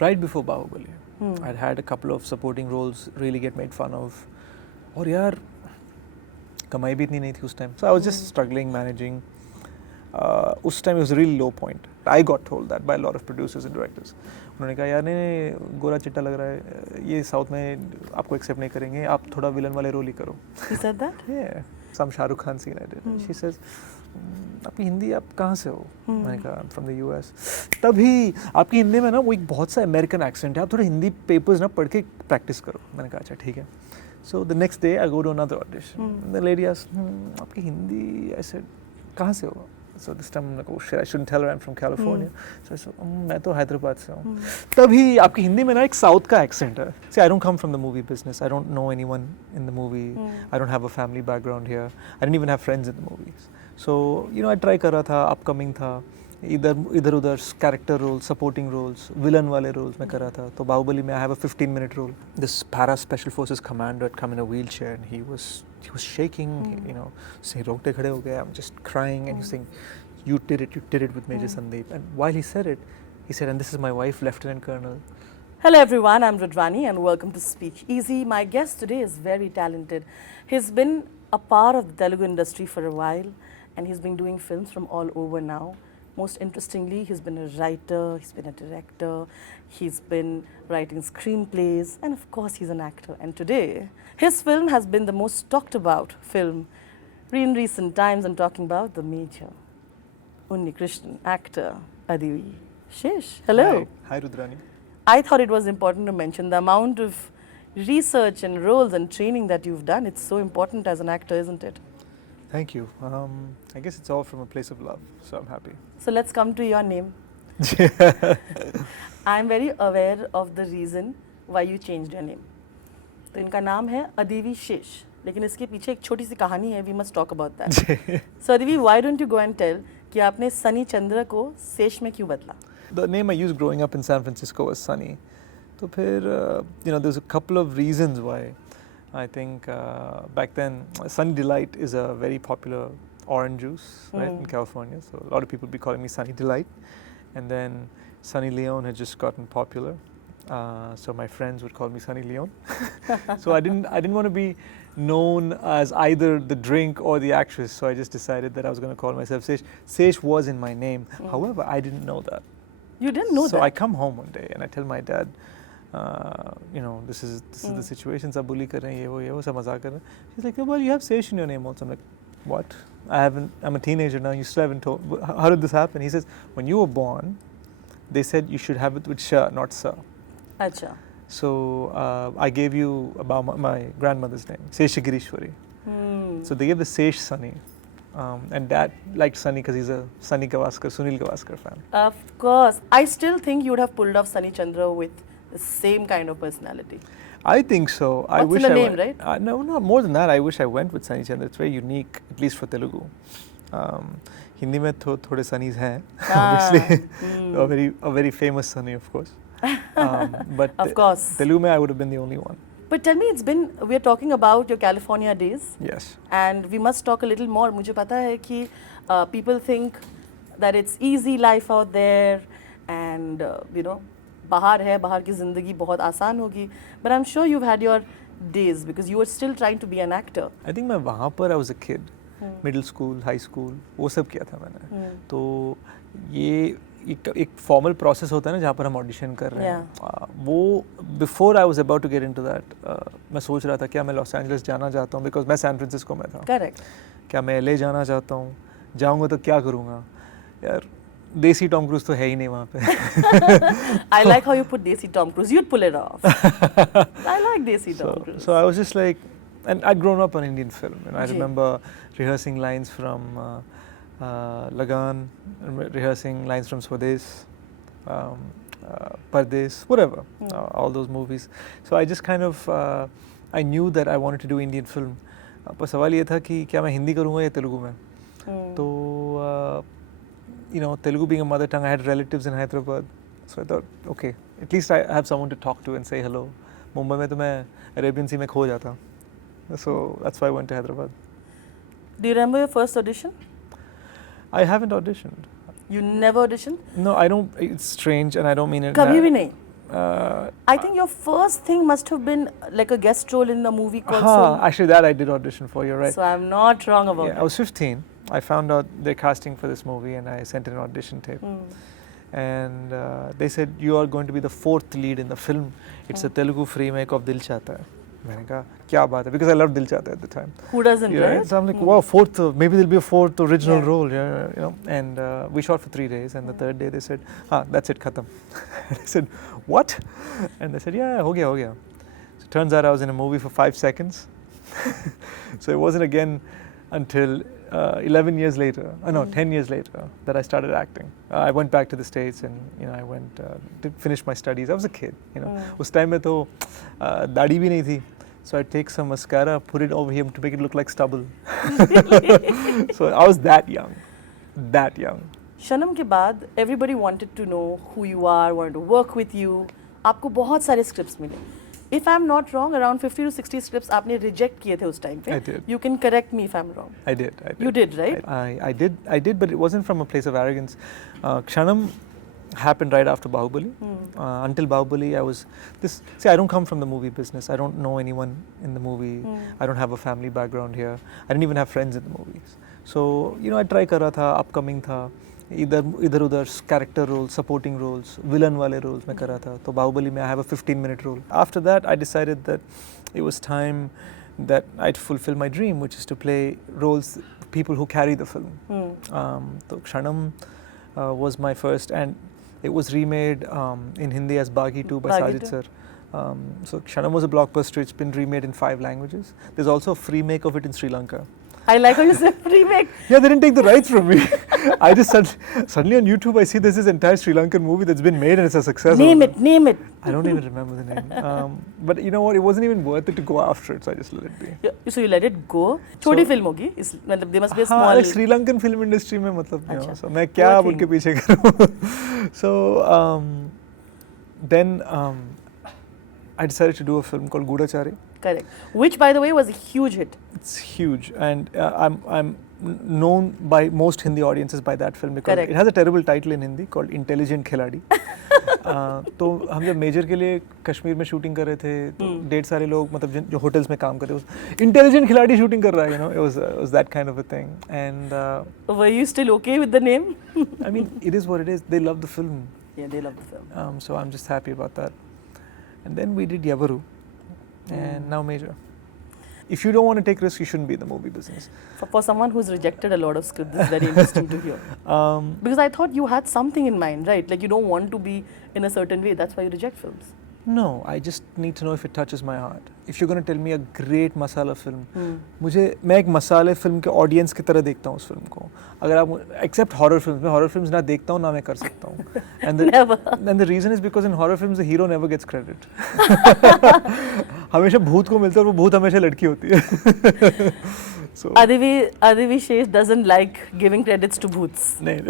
right before Baahubali. I'd had a couple of supporting roles, really get made fun of. और यार कमाई भी इतनी नहीं थी उस time. So I was just struggling managing. उस time it was a really low point. I got told that by a lot of producers and directors. उन्होंने कहा यार नहीं गोरा चिट्टा लग रहा है ये साउथ में आपको एक्सेप्ट नहीं करेंगे आप थोड़ा विलन वाले रोल ही करो. He said that? Yeah. Some Shah Rukh Khan scene I did. She says आपकी हिंदी आप कहाँ से हो? मैंने कहा फ्रॉम द यूएस. तभी आपकी हिंदी में ना वो एक बहुत सा अमेरिकन एक्सेंट है आप थोड़ा हिंदी पेपर्स ना पढ़ के प्रैक्टिस करो. मैंने कहा अच्छा ठीक है. So the next day I go to another audition. The lady asked आपकी हिंदी I said कहाँ से हो? So this time I'm like, oh shit, I shouldn't tell her I'm from California. So I said, मैं तो हैदराबाद से हूँ. तभी आपकी हिंदी में ना एक साउथ का accent है. See, I don't come from the movie business. I don't know anyone in the movie. I don't have a family background here. I didn't even have friends in the movies. So, you know, I try कर रहा था, upcoming था. इधर उधर character roles, supporting roles, villain वाले roles मैं कर रहा था. तो बाहुबली में I have a 15-minute role. This para special forces commander had come in a wheelchair and he was shaking, you know, saying रोंगटे खड़े हो गए. I'm just crying and he's saying, you did it with Major Sandeep. And while he said it, he said, and this is my wife, Lieutenant Colonel. Hello everyone, I'm Rudvani and welcome to Speak Easy. My guest today is very talented. He's been a part of the Telugu industry for a while and he's been doing films from all over now. Most interestingly, he's been a writer, he's been a director, he's been writing screenplays, and of course he's an actor. And today, his film has been the most talked about film in recent times. I'm talking about the Major Unni Krishnan, actor Adivi Sesh. Hello. Hi Rudrani. I thought it was important to mention the amount of research and roles and training that you've done. It's so important as an actor, isn't it? Thank you. I guess it's all from a place of love, so I'm happy. So let's come to your name. I'm very aware of the reason why you changed your name. तो इनका नाम है अदिवि शेष, लेकिन इसके पीछे एक छोटी सी कहानी है. We must talk about that. So Adivi, why don't you go and tell कि आपने सनी चंद्र को शेष में क्यों बदला? The name I used growing up in San Francisco was Sunny. तो फिर you know there's a couple of reasons why. I think back then Sunny Delight is a very popular orange juice right in California, so a lot of people would be calling me Sunny Delight. And then Sunny Leone had just gotten popular, so my friends would call me Sunny Leone. So I didn't want to be known as either the drink or the actress, so I just decided that I was going to call myself Sesh. Sesh was in my name. However, I didn't know that. You didn't know that? So I come home one day and I tell my dad, you know, this is the situation. सब bully कर रहे हैं ये वो सब मजाक कर रहे हैं. He's like, well, you have Sesh in your name also. I'm like, what? I'm a teenager now. You still haven't told. How did this happen? He says, when you were born, they said you should have it with Shah, not Sir. Acha. So I gave you about my grandmother's name, Seshagirishwari. So they gave the Sesh Sunny. And Dad liked Sunny because he's a Sunny Gavaskar, Sunil Gavaskar fan. Of course. I still think you would have pulled off Sunny Chandra with the same kind of personality. I think so. I What's wish in the I name, went, right? No, not more than that. I wish I went with Sunny Chandra. It's very unique, at least for Telugu. Hindi में थोड़े Sunnys हैं, obviously. A very famous Sunny, of course. But of course. Telugu में I would have been the only one. But tell me, we're talking about your California days. Yes. And we must talk a little more. मुझे पता है कि people think that it's easy life out there and you know बाहर की ज़िंदगी बहुत आसान होगी. But I'm sure you've had your days because you were still trying to be an actor. I think मैं वहाँ पर I was a kid, middle school, high school, वो सब किया था मैंने. तो ये एक formal process होता है ना जहाँ पर हम audition कर रहे हैं. वो before I was about to get into that, मैं सोच रहा था क्या मैं Los Angeles जाना चाहता हूँ because मैं San Francisco में था. Correct. क्या मैं LA जाना चाहता हूँ? जाऊँगा तो क्या करूँगा? यार देसी टॉम क्रूज तो है ही नहीं वहाँ पे. I like how you put Desi Tom Cruise. You'd pull it off. I like Desi Tom Cruise. So I was just like, and I'd grown up on Indian film, and I remember rehearsing lines from Lagan, rehearsing lines from Swades, Pardes, whatever, all those movies. So I just kind of, I knew that I wanted to do Indian film. पर सवाल ये था कि क्या मैं हिंदी करूँगा या तेलुगु में. तो you know, Telugu being a mother tongue, I had relatives in Hyderabad. So I thought, okay, at least I have someone to talk to and say hello. Mumbai में तो मैं Arabian Sea में खो जाता. So that's why I went to Hyderabad. Do you remember your first audition? I haven't auditioned. You never auditioned? No, I don't. It's strange and I don't mean it. कभी भी नहीं? I think your first thing must have been like a guest role in a movie called Actually, that I did audition for. You're right. So I'm not wrong about Yeah, it. I was 15. I found out they're casting for this movie, and I sent in an audition tape. And they said, you are going to be the fourth lead in the film. It's a Telugu remake of Dil Chahta Hai. मैंने कहा क्या बात है, because I loved Dil Chahta Hai at the time. Who doesn't, right? So I'm like, wow, fourth, maybe there'll be a fourth original role, yeah, you know. And we shot for 3 days, and the third day they said, that's it, khatam. I said, what? And they said, yeah, ho gaya. So it turns out I was in a movie for 5 seconds. So it wasn't again until 11 years later, 10 years later, that I started acting. I went back to the States, and I went to finish my studies. I was a kid, उस time में तो दाढ़ी भी नहीं थी. So I'd take some mascara, put it over here to make it look like stubble. So I was that young. Shanam के बाद everybody wanted to know who you are, wanted to work with you. आपको बहुत सारे scripts मिले. If I'm not wrong, around 50 to 60 scripts आपने reject किए थे उस time पे. I did. You can correct me if I'm wrong. I did. You did, right? I did, but it wasn't from a place of arrogance. Kshanam happened right after Baahubali. Until Baahubali, I don't come from the movie business. I don't know anyone in the movie. I don't have a family background here. I didn't even have friends in the movies. So, I try कर रहा था, upcoming था. इधर उधर character roles, supporting roles, villain वाले roles मैं कर रहा था. तो Baahubali में I have a 15-minute role. After that, I decided that it was time that I'd fulfill my dream, which is to play roles, people who carry the film. So Kshanam was my first, and it was remade in Hindi as Baghi 2 by Sajid sir. So Kshanam was a blockbuster. It's been remade in 5 languages. There's also a remake of it in Sri Lanka. I like how you said remake. Yeah, they didn't take the rights from me. I just suddenly on YouTube I see there's this entire Sri Lankan movie that's been made and it's a success. Name it. I don't even remember the name. But you know what? It wasn't even worth it to go after it, so I just let it be. Yeah, so you let it go. छोटी film होगी. They must be a small. हाँ, Sri Lankan film industry में मतलब. So मैं क्या अब उनके पीछे करूँ? So then I decided to do a film called Gudachari. Correct. Which, by the way, was a huge hit. It's huge, and I'm known by most Hindi audiences by that film because it has a terrible title in Hindi called Intelligent Khiladi. तो हम जब major के लिए कश्मीर में shooting कर रहे थे तो ढेर सारे लोग मतलब जो होटल्स में काम करते हैं इंटेलिजेंट खिलाड़ी शूटिंग कर रहा है it was that kind of a thing. And were you still okay with the name? I mean, it is what it is. They love the film. Yeah, they love the film. So I'm just happy about that. And then we did Yavaru. And now Major. If you don't want to take risks, you shouldn't be in the movie business. For someone who's rejected a lot of scripts, this is very interesting to hear. Because I thought you had something in mind, right? Like you don't want to be in a certain way. That's why you reject films. No, I just need to know if it touches my heart. If you're going to tell me a great masala film, मैं एक मसाले film के audience की तरह देखता हूँ उस film को. अगर आप except horror films, मैं horror films ना देखता हूँ ना मैं कर सकता हूँ. And the reason is because in horror films the hero never gets credit. हमेशा भूत को मिलता है और वो भूत हमेशा लड़की होती है. So Adivi Sesh doesn't like giving credits to bhoots. नहीं.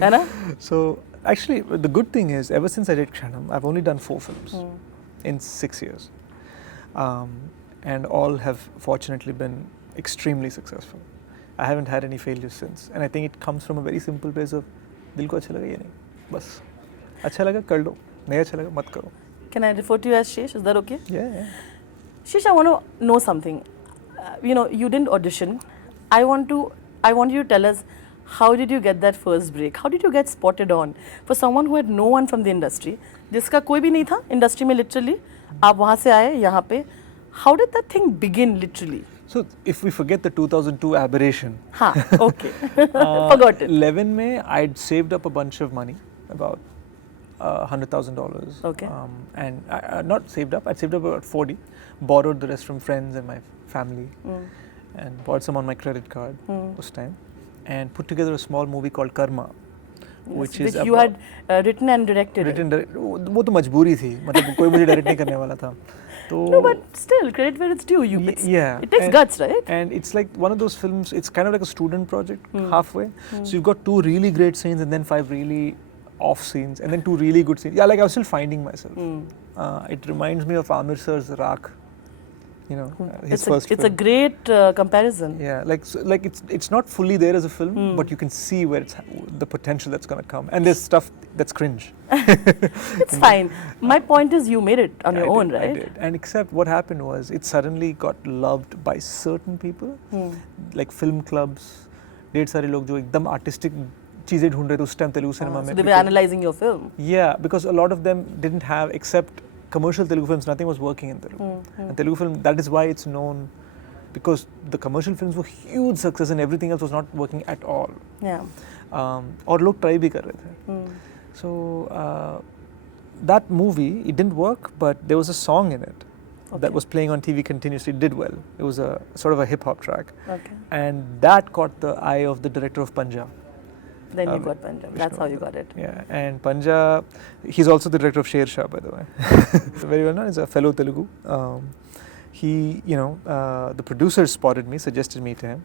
है ना? So actually, the good thing is, ever since I did Kshanam, I've only done 4 films in 6 years. And all have fortunately been extremely successful. I haven't had any failures since. And I think it comes from a very simple place of, दिल को अच्छा लगा ये नहीं, बस. अच्छा लगा कर लो, नहीं अच्छा लगा मत करो. Can I refer to you as Sesh? Is that okay? Yeah. Sesh, I want to know something. You didn't audition. I want you to tell us, how did you get that first break? How did you get spotted on? For someone who had no one from the industry, जिसका कोई भी नहीं था industry में literally, आप वहाँ से आए यहाँ पे. How did that thing begin literally? So if we forget the 2002 aberration. Okay. Forgot it. 11 में I'd saved up a bunch of money, about $100,000. Okay. And not saved up, I'd saved up about 40, borrowed the rest from friends and my family, and bought some on my credit card this time, and put together a small movie called Karma, which you had written and directed. वो तो मजबूरी थी, मतलब कोई मुझे direct नहीं करने वाला था. No, but still, credit where it's due. It takes guts, right? And it's like one of those films, it's kind of like a student project, halfway. So you've got 2 really great scenes and then 5 really off scenes and then 2 really good scenes. Yeah, like I was still finding myself. It reminds me of Amir sir's Raak. you know, his It's first a film. great comparison. Yeah, like it's not fully there as a film, but you can see where the potential that's going to come, and there's stuff that's cringe. It's fine. My point is, you made it on your own, I right? did, and except what happened was it suddenly got loved by certain people, like film clubs. ढेर सारे लोग जो एकदम artistic चीजें ढूंढ रहे थे उस time तेलुगु सिनेमा में. So they were analyzing your film. Yeah, because a lot of them didn't have, except commercial Telugu films, nothing was working in Telugu. And Telugu film, that is why it's known, because the commercial films were huge success and everything else was not working at all. Yeah. और लोग try भी कर रहे थे. So that movie, it didn't work, but there was a song in it that was playing on TV continuously. It did well. It was a sort of a hip hop track. Okay. And that caught the eye of the director of Punjab. Then you got Punjab. That's how you got it. Yeah, and Punjab, he's also the director of Sher Shah, by the way. Very well known. He's a fellow Telugu. He, you know, the producers spotted me, suggested me to him.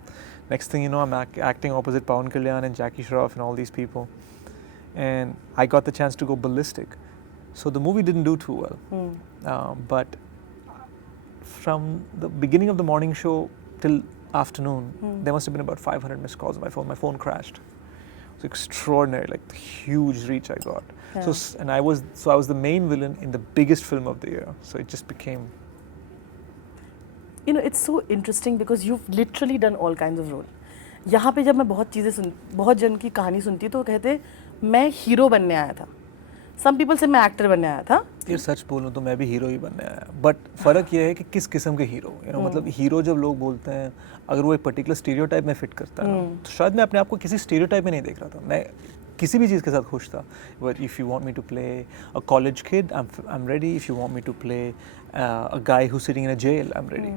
Next thing you know, I'm acting opposite Pawan Kalyan and Jackie Shroff and all these people. And I got the chance to go ballistic. So the movie didn't do too well. But from the beginning of the morning show till afternoon, there must have been about 500 missed calls on my phone. My phone crashed. It was extraordinary, like the huge reach I got. Yeah. I was the main villain in the biggest film of the year. So it just became. You know, it's so interesting because you've literally done all kinds of roles. यहाँ पे जब मैं बहुत जन की कहानी सुनती तो कहते मैं हीरो बनने आया था. Some people say मैं एक्टर बनने आया था. यार सच बोलूँ तो मैं भी हीरो ही बनने आया. बट फर्क ये है कि किस किस्म के हीरो. You know, मतलब हीरो जब लोग बोलते हैं, अगर वो एक पर्टिकुलर स्टीरियोटाइप में फिट करता है, तो शायद मैं अपने आप को किसी स्टीरियोटाइप में नहीं देख रहा था. मैं किसी भी चीज़ के साथ खुश था. But if you want me to play a college kid, I'm ready. If you want me to play a guy who's sitting in a jail, I'm ready.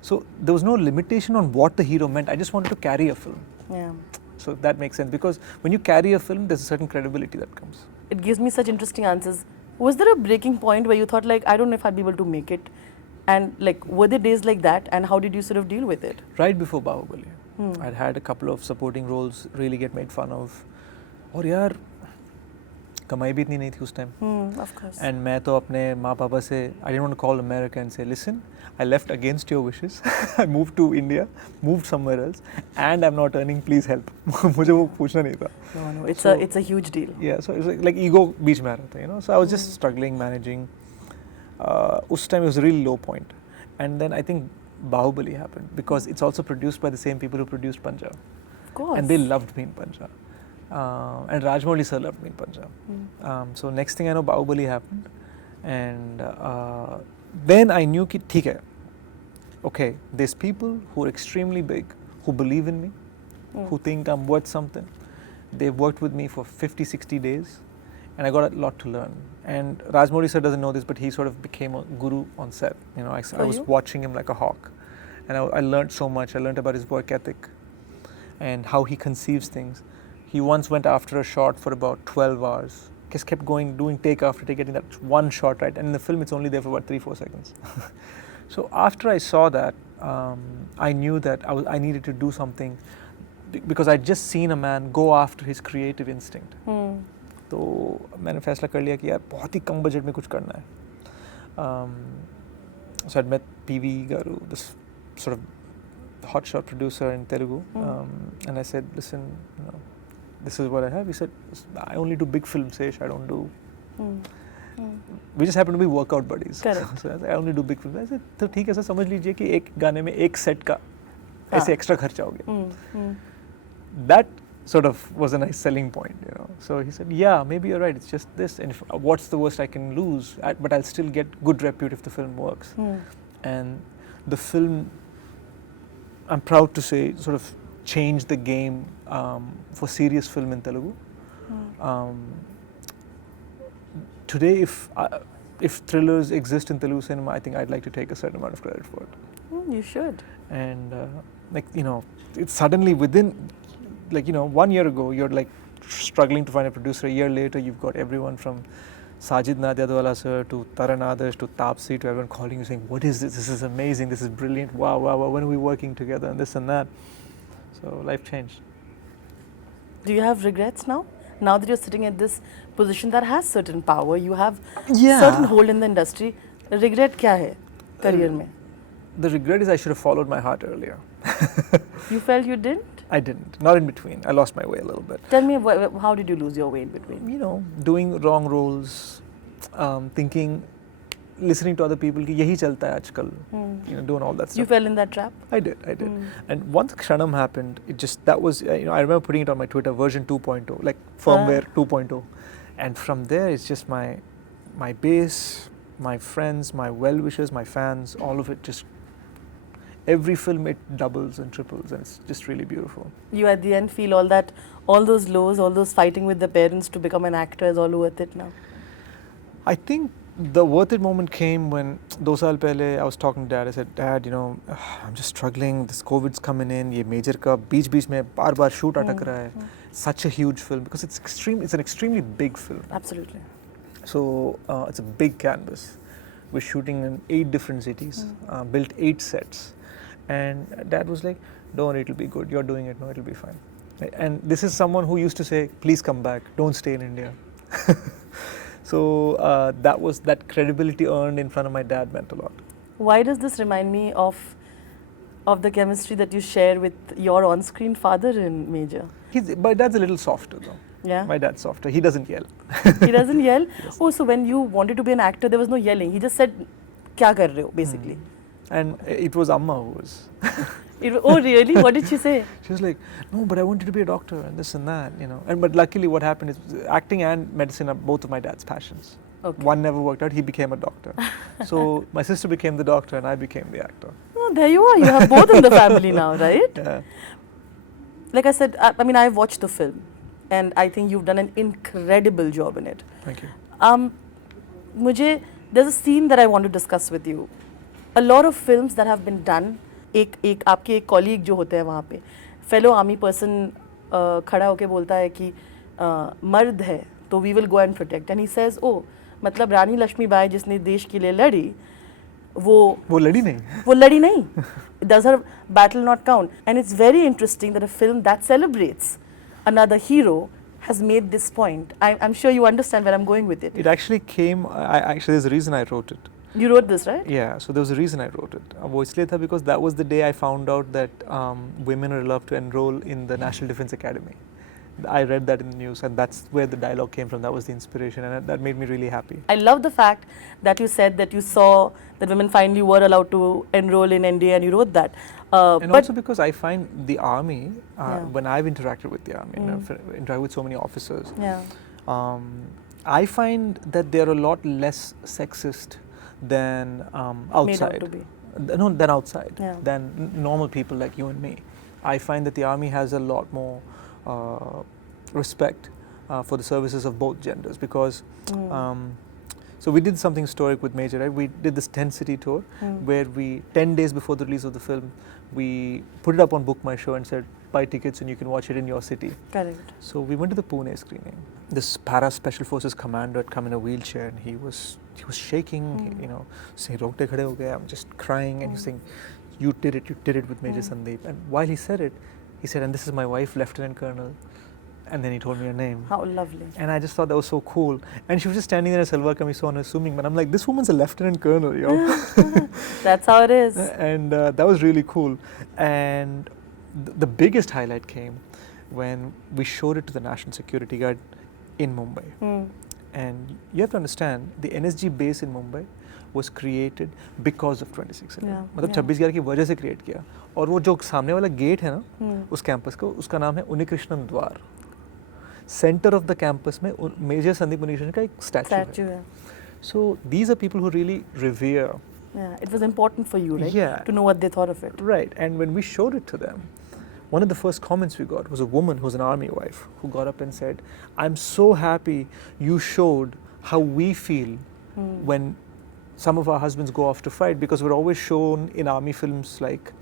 So there was no limitation on what the hero meant. I just wanted to carry a film. Yeah. So that makes sense, because when you carry a film, there's a certain credibility that comes. It gives me such interesting answers. Was there a breaking point where you thought like, I don't know if I'd be able to make it? And like, were there days like that? And how did you sort of deal with it? Right before Baahubali, I'd had a couple of supporting roles, really get made fun of. और यार कमाई भी इतनी नहीं थी उस time. Of course. And मैं तो अपने माँ पापा से, I didn't want to call America and say, listen, I left against your wishes. I moved to India, moved somewhere else, and I'm not earning. Please help. मुझे वो पूछना नहीं था. No, it's a huge deal. Yeah, so it was like ego बीच में आ रहा था, you know. So I was just struggling, managing. उस time it was a really low point, and then I think Baahubali happened because it's also produced by the same people who produced Punjab. Of course. And they loved me in Punjab. And Rajamouli sir loved me in Punjab. So next thing I know, Baahubali happened, and then I knew कि ठीक है, okay, there's people who are extremely big, who believe in me, who think I'm worth something. They've worked with me for 50, 60 days, and I got a lot to learn. And Rajamouli sir doesn't know this, but he sort of became a guru on set. You know, I was watching him like a hawk, and I learned so much. I learned about his work ethic and how he conceives things. He once went after a shot for about 12 hours. Just kept going, doing take after take, getting that one shot right. And in the film, it's only there for about 3-4 seconds. So after I saw that, I knew that I needed to do something, because I'd just seen a man go after his creative instinct. तो मैंने फैसला कर लिया कि यार बहुत ही कम budget में कुछ करना है. So I'd met PV Garu, this sort of hotshot producer in Telugu, and I said, listen, you know, this is what I have. He said, I only do big films, Sesh. I don't do. We just happen to be workout buddies. Correct. So I said, I only do big films. I said, तो ठीक है sir, समझ लीजिए कि एक गाने में एक सेट का ऐसे एक्स्ट्रा खर्चा हो गया. That sort of was a nice selling point, you know. So he said, yeah, maybe you're right. It's just this, and what's the worst I can lose? But I'll still get good repute if the film works. And the film, I'm proud to say, sort of changed the game for serious film in Telugu. Today, if thrillers exist in Telugu cinema, I think I'd like to take a certain amount of credit for it. You should. And like, you know, it's suddenly within, like, you know, 1 year ago, you're like struggling to find a producer. A year later, you've got everyone from Sajid Nadyadwala sir to Taran Adarsh to Taapsee to everyone calling you saying, what is this? This is amazing. This is brilliant. Wow, wow, wow. When are we working together? And this and that. So life changed. Do you have regrets now? Now that you're sitting at this position that has certain power, you have certain hold in the industry. Regret क्या है career में? The regret is I should have followed my heart earlier. You felt you didn't? I didn't. Not in between. I lost my way a little bit. Tell me, how did you lose your way in between? You know, doing wrong roles, thinking, listening to other people कि यही चलता है आजकल. You know, doing all that stuff. You fell in that trap? I did. And once Kshanam happened, it just, that was, you know, I remember putting it on my Twitter, version 2.0, like firmware 2.0. And from there, it's just my base, my friends, my well-wishers, my fans, all of it just, every film it doubles and triples, and it's just really beautiful. You at the end feel all those lows, all those fighting with the parents to become an actor is all worth it now? I think the worth it moment came when 2 saal pehle I was talking to Dad. I said, Dad, you know, I'm just struggling. This COVID's coming in. ये major का बीच में बार shoot अटक रहा है. Such a huge film because it's an extremely big film. Absolutely. So it's a big canvas. We're shooting in 8 different cities, built 8 sets. And Dad was like, don't worry, it'll be good. You're doing it now, it'll be fine. And this is someone who used to say, please come back, don't stay in India. So that credibility earned in front of my dad meant a lot. Why does this remind me of the chemistry that you share with your on-screen father in Major? My dad's a little softer though. Yeah? My dad's softer. He doesn't yell. He doesn't yell? Oh, so when you wanted to be an actor, there was no yelling. He just said, kya kar rahe ho, basically. And it was Amma who was. Oh, really? What did she say? She was like, no, but I wanted to be a doctor and this and that, you know. But luckily what happened is acting and medicine are both of my dad's passions. Okay. One never worked out, he became a doctor. So my sister became the doctor and I became the actor. Oh, there you are. You have both in the family now, right? Yeah. Like I said, I mean, I've watched the film and I think you've done an incredible job in it. Thank you. There's a scene that I want to discuss with you. A lot of films that have been done, आपके एक colleague जो होते हैं वहाँ पे, fellow army person खड़ा होके बोलता है कि मर्द है तो we will go and protect, and he says oh मतलब रानी लक्ष्मीबाई जिसने देश के लिए लड़ी वो लड़ी नहीं does her battle not count? And it's very interesting that a film that celebrates another hero has made this point. I'm sure you understand where I'm going with it. It actually came, actually there's a reason I wrote it. You wrote this, right? Yeah, so there was a reason I wrote it. वो इसलिए था because that was the day I found out that women are allowed to enroll in the National Defence Academy. I read that in the news and that's where the dialogue came from. That was the inspiration and that made me really happy. I love the fact that you said that you saw that women finally were allowed to enroll in NDA and you wrote that. And also because I find the army, when I've interacted with the army, and I've interacted with so many officers, I find that they're a lot less sexist than outside. Than outside, than normal people like you and me. I find that the army has a lot more respect for the services of both genders because so we did something historic with Major, right? We did this 10-city tour where 10 days before the release of the film, we put it up on Book My Show and said, buy tickets and you can watch it in your city. Correct. So we went to the Pune screening. This para special forces commander had come in a wheelchair and he was shaking, you know, saying, "Rokte khade ho gaye." I'm just crying and he's saying, you did it with Major Sandeep. And while he said it, he said, and this is my wife, Lieutenant Colonel. And then he told me her name. How lovely. And I just thought that was so cool. And she was just standing there in a salwar kameez so unassuming. But I'm like, this woman's a Lieutenant Colonel, yo. That's how it is. And that was really cool. And the biggest highlight came when we showed it to the National Security Guard in Mumbai. And you have to understand, the NSG base in Mumbai was created because of 26/11. मतलब 26/11 की वजह से create किया. और वो जो सामने वाला गेट है ना, उस कैंपस का, उसका नाम है उन्नीकृष्णन द्वार. Center of the campus में Major Sandeep Unnikrishnan का एक statue है. So these are people who really revere. Yeah, it was important for you, right? Yeah. To know what they thought of it. Right, and when we showed it to them, one of the first comments we got was a woman who's an army wife who got up and said, "I'm so happy you showed how we feel when some of our husbands go off to fight, because we're always shown in army films like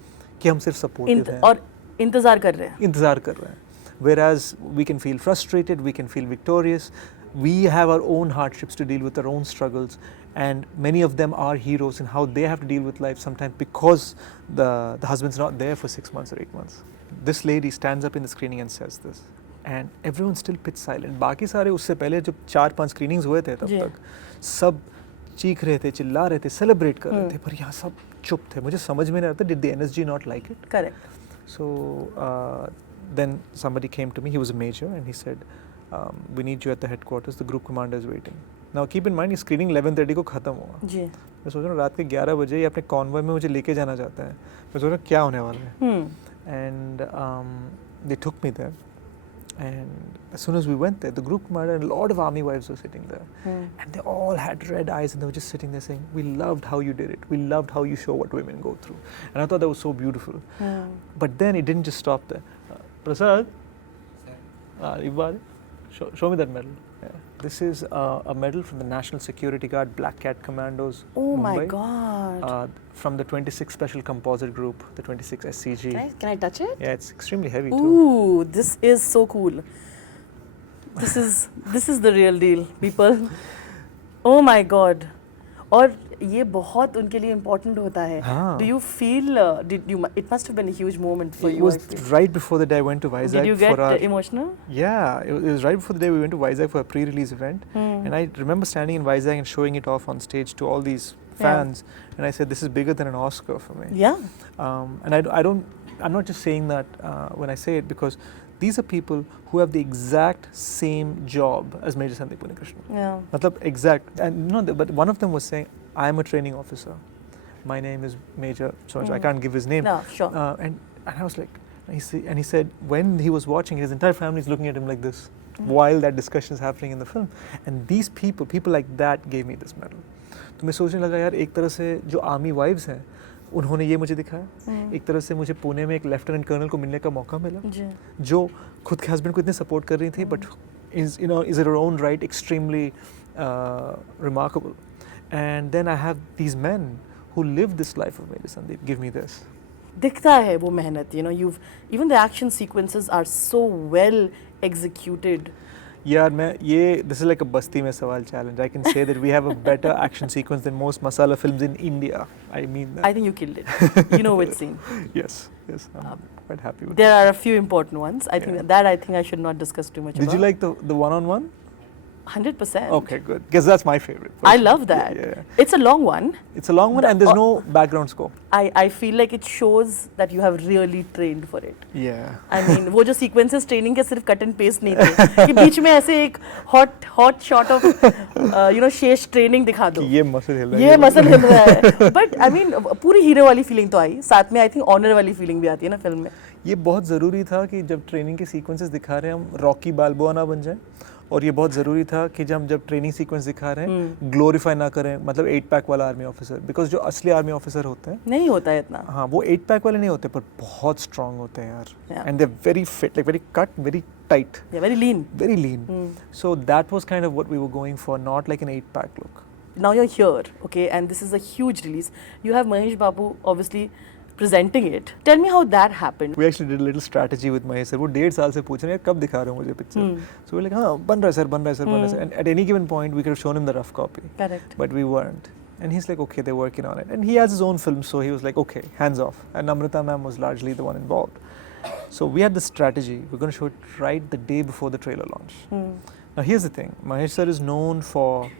कि हम सिर्फ supportive हैं और इंतजार कर रहे हैं. Whereas we can feel frustrated, we can feel victorious, we have our own hardships to deal with, our own struggles, and many of them are heroes in how they have to deal with life sometimes because the husband's not there for 6 months or 8 months." This lady stands up in the screening and says this, and everyone still pitch silent. बाकी सारे उससे पहले जब 4-5 screenings हुए थे तब तक सब चीख रहे थे, चिल्ला रहे थे, celebrate कर रहे थे, पर यहाँ सब चुप थे, मुझे समझ में नहीं आता, did the NSG not like it? Correct. So then somebody came to me, he was a major, and he said, we need you at the headquarters, the group commander is waiting. Now keep in mind, ये screening 11:30 को ख़त्म हुआ. जी. मैं सोच रहा हूँ रात के 11 बजे ये अपने कॉन्वॉय में मुझे लेके जाना चाहता है. मैं सोच रहा हूँ क्या होने वाला है. And they took me there. And as soon as we went there, the group commander and a lot of army wives were sitting there. And they all had red eyes and they were just sitting there saying, we loved how you did it. We loved how you show what women go through. And I thought that was so beautiful. But then it didn't just stop there. Prasad, Ibar, show me that medal. Yeah. This is a medal from the National Security Guard Black Cat Commandos. Oh Mumbai, my God. from the 26th Special Composite Group, the 26th SCG. Can I touch it? Yeah, it's extremely heavy too. Ooh, this is so cool. This is the real deal, people. Oh my God. और ये बहुत उनके लिए important होता है. हाँ. Do you feel? It must have been a huge moment for you. It was right before the day I went to Vizag. Did you get emotional? Yeah, it was right before the day we went to Vizag for a pre-release event. And I remember standing in Vizag and showing it off on stage to all these fans. Yeah. And I said, this is bigger than an Oscar for me. Yeah. And I'm not just saying that when I say it, because these are people who have the exact same job as Major Sandeep Unikrishnan. Yeah. Matlab exact. And but one of them was saying, I am a training officer. My name is Major so I can't give his name. No, sure. And I was like, and he said when he was watching, his entire family is looking at him like this while that discussion is happening in the film. And these people like that gave me this medal. तो मैं सोचने लगा यार एक तरह से जो army wives हैं उन्होंने ये मुझे दिखाया, एक तरह से मुझे पुणे में एक लेफ्टिनेंट कर्नल को मिलने का मौका मिला जो खुद के हस्बैंड को इतने सपोर्ट कर रही थी but is in her own right extremely remarkable. And then I have these men who live this life of Major Sandeep give me this. दिखता है वो मेहनत, even the action sequences are so well executed. यार this is like a basti mein sawal challenge. I can say that we have a better action sequence than most masala films in India. I mean that. I think you killed it. You know which scene. Yes, I'm quite happy with there that. Are a few important ones. I think I should not discuss too much about. Did you like the one-on-one? 100%. Okay, good. Because that's my favorite. I love that. Yeah. It's a long one. It's a long one and there's no background score. I feel like it shows that you have really trained for it. Yeah. I mean, वो जो sequences training के सिर्फ cut and paste नहीं थे कि बीच में ऐसे एक hot shot of शेष training दिखा दो. ये muscle हिल रहा है. But I mean पूरी hero वाली feeling तो आई. साथ में I think honor वाली feeling भी आती है ना film में. ये बहुत ज़रूरी था कि जब ट्रेनिंग के सीक्वेंसेस दिखा रहे हैं हम रॉकी बाल्बोआ ना बन जाएं, और ये बहुत ज़रूरी था कि जब ट्रेनिंग सीक्वेंस दिखा रहे हैं ग्लोरीफाई ना करें, मतलब 8 पैक वाला आर्मी ऑफिसर, बिकॉज जो असली आर्मी ऑफिसर होते हैं नहीं होता है इतना. हाँ, वो 8 पैक वाले नहीं होते पर बहुत स्ट्रांग होते हैं यार, and they are very fit, like very cut, very tight, very lean. So that was kind of what we were going for, not like an 8 pack look. Now you're here, okay, and this is a huge release. You have Mahesh Babu obviously presenting it. Tell me how that happened. We actually did a little strategy with Mahesh sir. वो 1.5 साल से पूछ रहे हैं कब दिखा रहे हो मुझे पिक्चर. So we're like हाँ बन रहा है sir. And at any given point we could have shown him the rough copy. Correct. But we weren't. And he's like, okay, they're working on it. And he has his own film, so he was like, okay, hands off. And Namrata ma'am was largely the one involved. So we had this strategy. We're going to show it right the day before the trailer launch. Now here's the thing. Mahesh sir is known for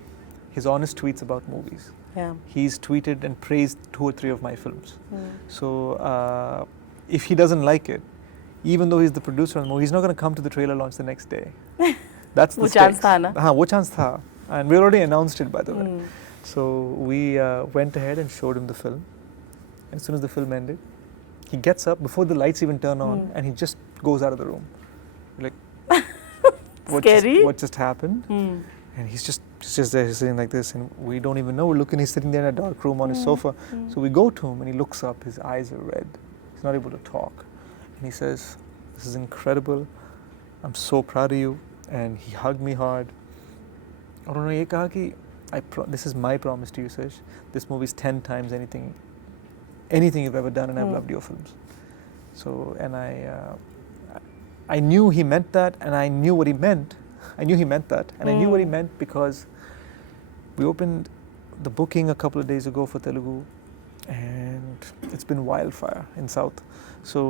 his honest tweets about movies. Yeah. He's tweeted and praised 2 or 3 of my films. So if he doesn't like it, even though he's the producer of the movie, he's not going to come to the trailer launch the next day. That's the chance tha na? वो chance था. And we already announced it, by the way. So we went ahead and showed him the film. And as soon as the film ended, he gets up before the lights even turn on and he just goes out of the room. We're like, what just happened? And he's just there, he's sitting like this, and we don't even know. We're looking, he's sitting there in a dark room on his sofa. So we go to him, and he looks up. His eyes are red. He's not able to talk. And he says, "This is incredible. I'm so proud of you." And he hugged me hard. और उन्होंने ये कहा कि this is my promise to you, Sesh. This movie is 10 times anything you've ever done, and I've loved your films. So, and I knew he meant that, and I knew what he meant. I knew he meant that, and I knew what he meant because we opened the booking a couple of days ago for Telugu, and it's been wildfire in South. So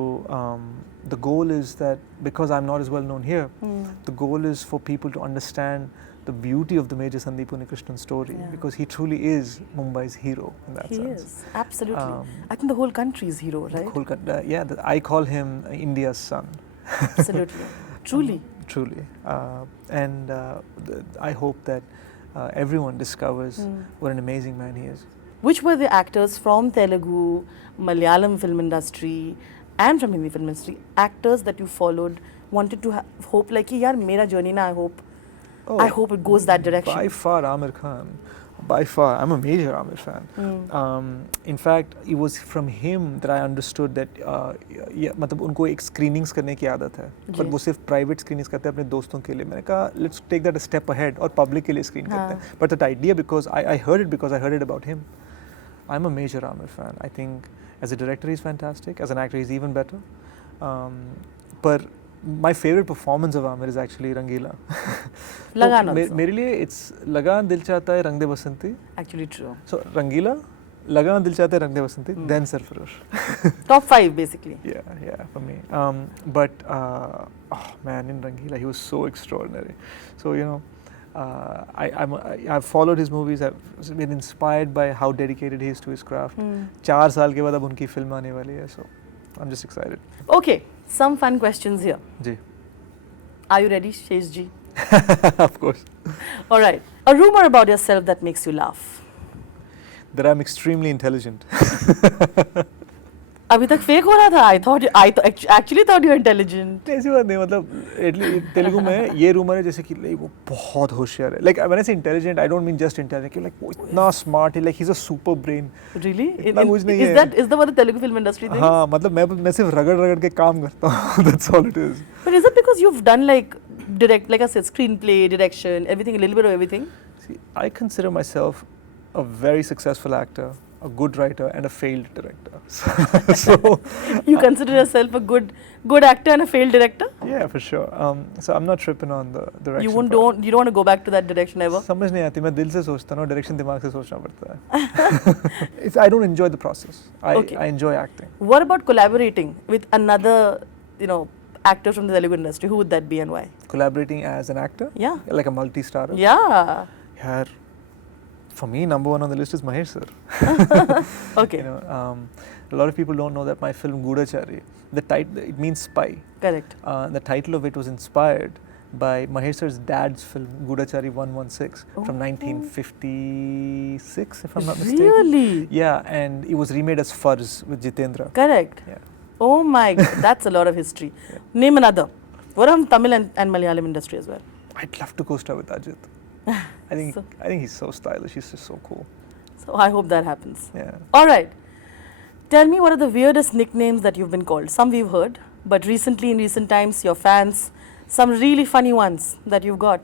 the goal is that because I'm not as well known here, the goal is for people to understand the beauty of the Major Sandeep Unnikrishnan story, because he truly is Mumbai's hero in that sense. He is, absolutely. I think the whole country is hero, right? I call him India's son. Absolutely. Truly. Truly. I hope that everyone discovers what an amazing man he is. Which were the actors from Telugu, Malayalam film industry and from Hindi film industry, actors that you followed, wanted to hope like, yaar, mera journey na, I hope it goes that direction. By far, Amir Khan. By far, I'm a major Amir fan. In fact, it was from him that I understood that मतलब उनको एक screenings करने की आदत है, पर वो सिर्फ private screenings करते हैं अपने दोस्तों के लिए. मैंने कहा let's take that a step ahead और public के लिए screen करते हैं. But that idea, because I heard it about him. I'm a major Amir fan. I think as a director he's fantastic. As an actor he's even better. But my favorite performance of Amir is actually Rangila. Lagan also. मेरे लिए it's Lagan, Dil Chahta Hai, Rang De Basanti. Actually true. So Rangila, Lagan, Dil Chahta Hai, Rang De Basanti, then Sarfarosh. Top 5 basically. Yeah, for me. But oh man, in Rangila he was so extraordinary. So you know, I've followed his movies. I've been inspired by how dedicated he is to his craft. 4 साल के बाद अब उनकी film आने वाली है, so I'm just excited. Okay, some fun questions here. Ji. Are you ready, Shesh ji? Of course. All right. A rumor about yourself that makes you laugh. That I'm extremely intelligent. अभी तक fake हो रहा था. I actually thought you were intelligent. ऐसी बात नहीं, मतलब तेलुगु में ये rumor है जैसे कि वो बहुत होशियार है. Like when I say intelligent, I don't mean just intelligent. Like वो इतना smart है, like he's a super brain. Really? Is that what the Telugu film industry thinks? हाँ, मतलब मैं सिर्फ रगड़ के काम करता हूँ. That's all it is. But is it because you've done like I said, screenplay, direction, everything, a little bit of everything? See, I consider myself a very successful actor, a good writer, and a failed director. So you consider yourself a good actor and a failed director? Yeah, for sure. So I'm not tripping on the direction. You don't want to go back to that direction ever? समझ नहीं आती, मैं दिल से सोचता हूँ, direction दिमाग से सोचना पड़ता है. I don't enjoy the process. I enjoy acting. What about collaborating with another, actor from the Telugu industry? Who would that be and why? Collaborating as an actor? Yeah. Like a multi-starrer? Yeah. Yeah. For me, number one on the list is Mahesh sir. Okay. A lot of people don't know that my film Gudachari, it means spy. Correct. The title of it was inspired by Mahesh sir's dad's film Gudachari 116 from 1956, if I'm not mistaken. Really? Yeah, and it was remade as Farz with Jitendra. Correct. Yeah. Oh my God, that's a lot of history. Yeah. Name another. What about Tamil and Malayalam industry as well? I'd love to co-star with Ajit. I think he's so stylish. He's just so cool. So I hope that happens. Yeah. All right. Tell me, what are the weirdest nicknames that you've been called? Some we've heard, but recently, in recent times, your fans, some really funny ones that you've got.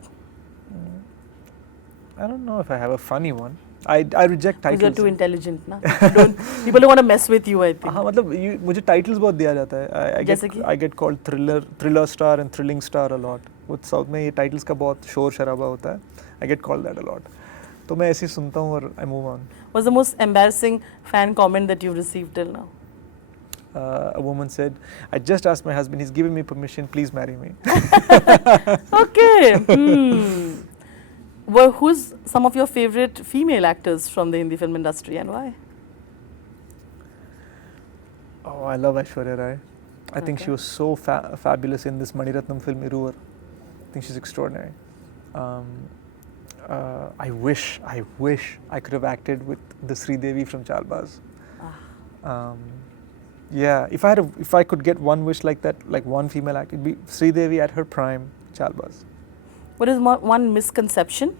I don't know if I have a funny one. I reject titles. Because you're too intelligent, na? People don't want to mess with you, I think. हाँ, मतलब मुझे titles बहुत दिया जाता है. I get called thriller star and thrilling star a lot. With South में ये titles का बहुत शोर शराबा होता है. I get called that a lot. तो मैं ऐसे ही सुनता हूँ और I move on. What's the most embarrassing fan comment that you've received till now? A woman said, I just asked my husband, he's given me permission, please marry me. Okay. Well, who's some of your favorite female actors from the Hindi film industry and why? Oh, I love Aishwarya Rai. I think she was so fabulous in this Maniratnam film, Iruvar. I think she's extraordinary. I wish I could have acted with the Sridevi from Chalbaz. Yeah, if I could get one wish like that, like one female actor, it'd be Sridevi at her prime, Chalbaz. What is one misconception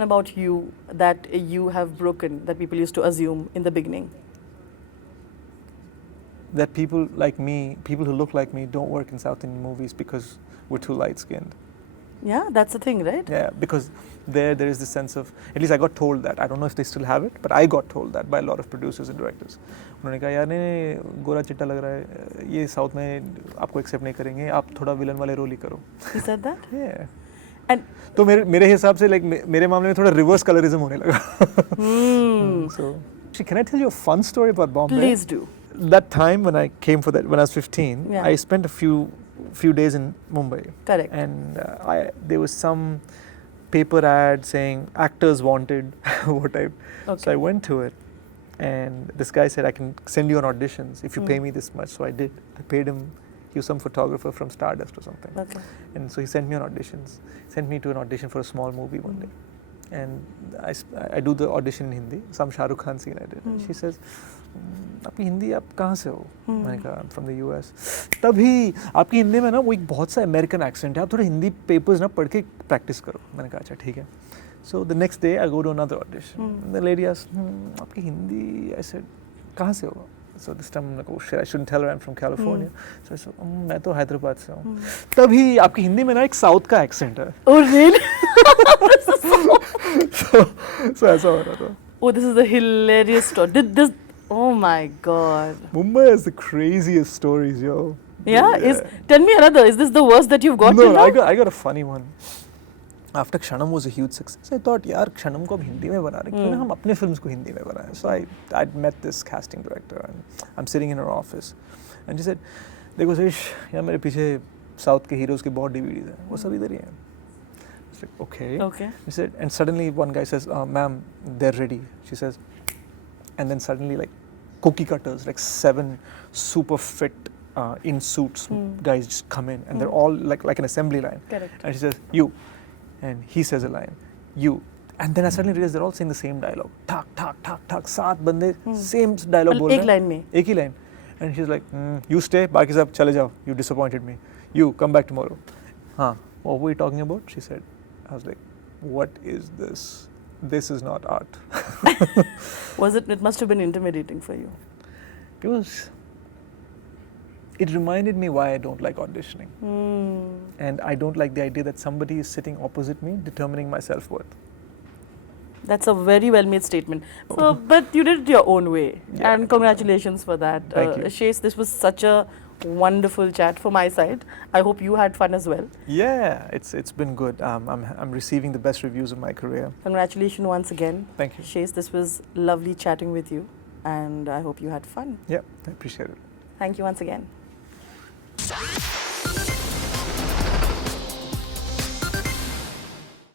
about you that you have broken, that people used to assume in the beginning? That people like me, people who look like me, don't work in South Indian movies because we're too light-skinned. Yeah, that's the thing, right? Yeah, because there is this sense of, at least I got told that. I don't know if they still have it, but I got told that by a lot of producers and directors. उन्होंने कहा यार नहीं गोरा चिट्टा लग रहा है, ये साउथ में आपको एक्सेप्ट नहीं करेंगे, आप थोड़ा विलन वाले रोल ही करो. He said that? Yeah. And तो मेरे हिसाब से मेरे मामले में थोड़ा रिवर्स कलरिज्म होने लगा. So, can I tell you a fun story about Bombay? Please do. That time when I came for that, when I was 15, I spent a few few days in Mumbai. Correct. And there was some paper ad saying actors wanted. what I Okay. So I went to it, and this guy said, I can send you on auditions if you pay me this much. So I did. I paid him. He was some photographer from Stardust or something. Okay. And so he sent me on auditions. Sent me to an audition for a small movie one day. And I do the audition in Hindi. Some Shah Rukh Khan scene I did. And she says, आपकी हिंदी आप कहाँ से हो? मैंने कहा I'm from the US. तभी आपकी हिंदी में ना वो एक बहुत सा अमेरिकन एक्सेंट है, आप थोड़ा हिंदी पेपर्स ना पढ़ के प्रैक्टिस करो. मैंने कहा अच्छा ठीक है. So the next day I go to another audition. The lady asked, आपकी हिंदी, I said, कहाँ से हो? So this time I'm like, oh shit, I shouldn't tell her I'm from California. So I said, मैं तो हैदराबाद से हूँ. तभी आपकी हिंदी में ना एक साउथ का एक्सेंट है. Oh really? So ऐसा हो रहा था. Oh, this is a hilarious story. Did this? Oh my God. Mumbai has the craziest stories, yo. Yeah. Tell me another. Is this the worst that you've got? No, till now? I got a funny one. After Kshanam was a huge success, I thought, यार Kshanam को अब हिंदी में बना रहे, क्यों ना हम अपने films को हिंदी में बनाएं. So I met this casting director, and I'm sitting in her office, and she said, देखो सेश, यार मेरे पीछे South के heroes के बहुत DVDs हैं, वो सब इधर ही हैं. I was like, okay. Okay. She said, and suddenly one guy says, ma'am, they're ready. She says, and then suddenly like cookie cutters, like 7 super fit in suits guys just come in, and they're all like an assembly line. Correct. And she says, you. And he says a line, you. And then I suddenly realized they're all saying the same dialogue. Thak, thak, thak, thak. 7 बंदे same dialogue बोल रहे हैं. एक line में. एक ही line. And she's like, you stay, बाकी सब चले जाओ. You disappointed me. You come back tomorrow. हाँ. What were we talking about? She said. I was like, what is this? This is not art. Was it? It must have been intimidating for you. It was. It reminded me why I don't like auditioning. And I don't like the idea that somebody is sitting opposite me determining my self-worth. That's a very well-made statement. So, but you did it your own way, Yeah. and congratulations for that. Thank you. Shays, this was such a wonderful chat for my side. I hope you had fun as well. Yeah, it's been good. I'm receiving the best reviews of my career. Congratulations once again. Thank you. Shays, this was lovely chatting with you, and I hope you had fun. Yeah, I appreciate it. Thank you once again.